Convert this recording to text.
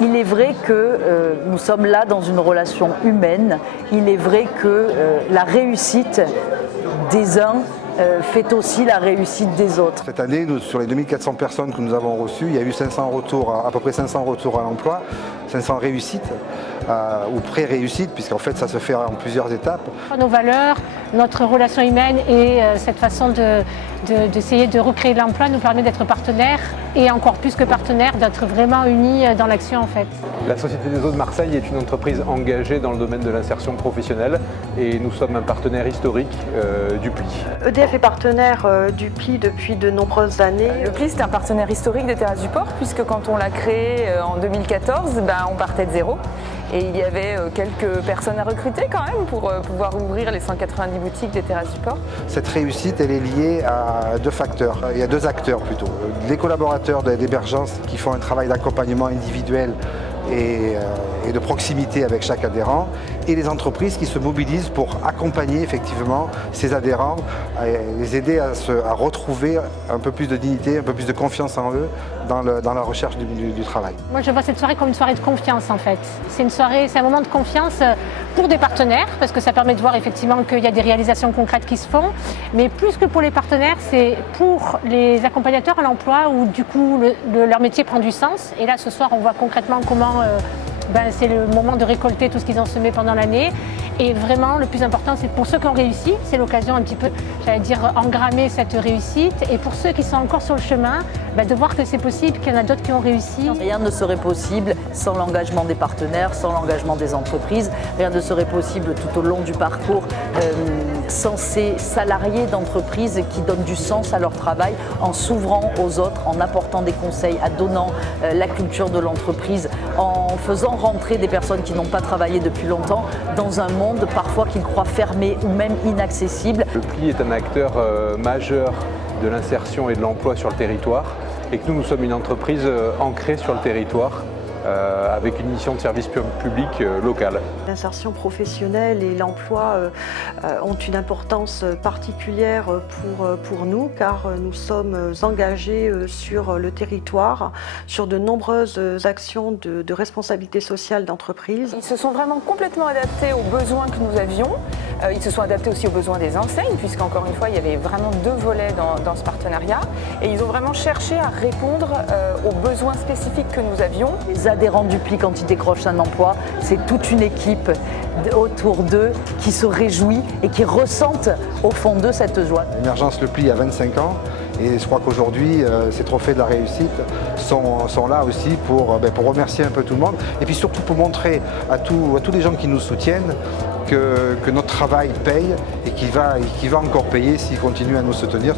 Il est vrai que nous sommes là dans une relation humaine. Il est vrai que la réussite des uns fait aussi la réussite des autres. Cette année, sur les 2400 personnes que nous avons reçues, il y a eu 500 retours, à peu près 500 retours à l'emploi, 500 réussites ou pré-réussites, puisqu'en fait ça se fait en plusieurs étapes. Nos valeurs, notre relation humaine et cette façon d'essayer de recréer de l'emploi nous permet d'être partenaires et encore plus que partenaires, d'être vraiment unis dans l'action en fait. La Société des Eaux de Marseille est une entreprise engagée dans le domaine de l'insertion professionnelle et nous sommes un partenaire historique du PLI. EDF est partenaire du PLI depuis de nombreuses années. Le PLI c'est un partenaire historique des Terrasses du Port puisque quand on l'a créé en 2014, on partait de zéro. Et il y avait quelques personnes à recruter quand même pour pouvoir ouvrir les 190 boutiques des Terrasses du Port. Cette réussite, elle est liée à deux facteurs. Il y a deux acteurs plutôt. Les collaborateurs d'hébergence qui font un travail d'accompagnement individuel et de proximité avec chaque adhérent, et les entreprises qui se mobilisent pour accompagner effectivement ces adhérents, les aider à retrouver un peu plus de dignité, un peu plus de confiance en eux dans la recherche du travail. Moi je vois cette soirée comme une soirée de confiance en fait. C'est un moment de confiance pour des partenaires, parce que ça permet de voir effectivement qu'il y a des réalisations concrètes qui se font, mais plus que pour les partenaires, c'est pour les accompagnateurs à l'emploi où du coup leur métier prend du sens. Et là ce soir on voit concrètement comment c'est le moment de récolter tout ce qu'ils ont semé pendant l'année. Et vraiment, le plus important, c'est pour ceux qui ont réussi, c'est l'occasion un petit peu, j'allais dire, engrammer cette réussite. Et pour ceux qui sont encore sur le chemin, de voir que c'est possible, qu'il y en a d'autres qui ont réussi. Rien ne serait possible sans l'engagement des partenaires, sans l'engagement des entreprises. Rien ne serait possible tout au long du parcours sans ces salariés d'entreprise qui donnent du sens à leur travail en s'ouvrant aux autres, en apportant des conseils, en donnant la culture de l'entreprise, en faisant rentrer des personnes qui n'ont pas travaillé depuis longtemps dans un monde parfois qu'ils croient fermé ou même inaccessible. Le PLI est un acteur majeur de l'insertion et de l'emploi sur le territoire et que nous sommes une entreprise ancrée sur le territoire avec une mission de service public local. L'insertion professionnelle et l'emploi ont une importance particulière pour nous car nous sommes engagés sur le territoire, sur de nombreuses actions de responsabilité sociale d'entreprise. Ils se sont vraiment complètement adaptés aux besoins que nous avions. Ils se sont adaptés aussi aux besoins des enseignes, puisqu'encore une fois, il y avait vraiment deux volets dans ce partenariat. Et ils ont vraiment cherché à répondre aux besoins spécifiques que nous avions. Les adhérents du PLI, quand ils décrochent un emploi, c'est toute une équipe autour d'eux qui se réjouit et qui ressentent au fond d'eux cette joie. L'émergence Le PLI a 25 ans. Et je crois qu'aujourd'hui, ces trophées de la réussite sont là aussi pour remercier un peu tout le monde. Et puis surtout pour montrer à tous les gens qui nous soutiennent que notre travail paye et qu'il va encore payer s'ils continuent à nous soutenir.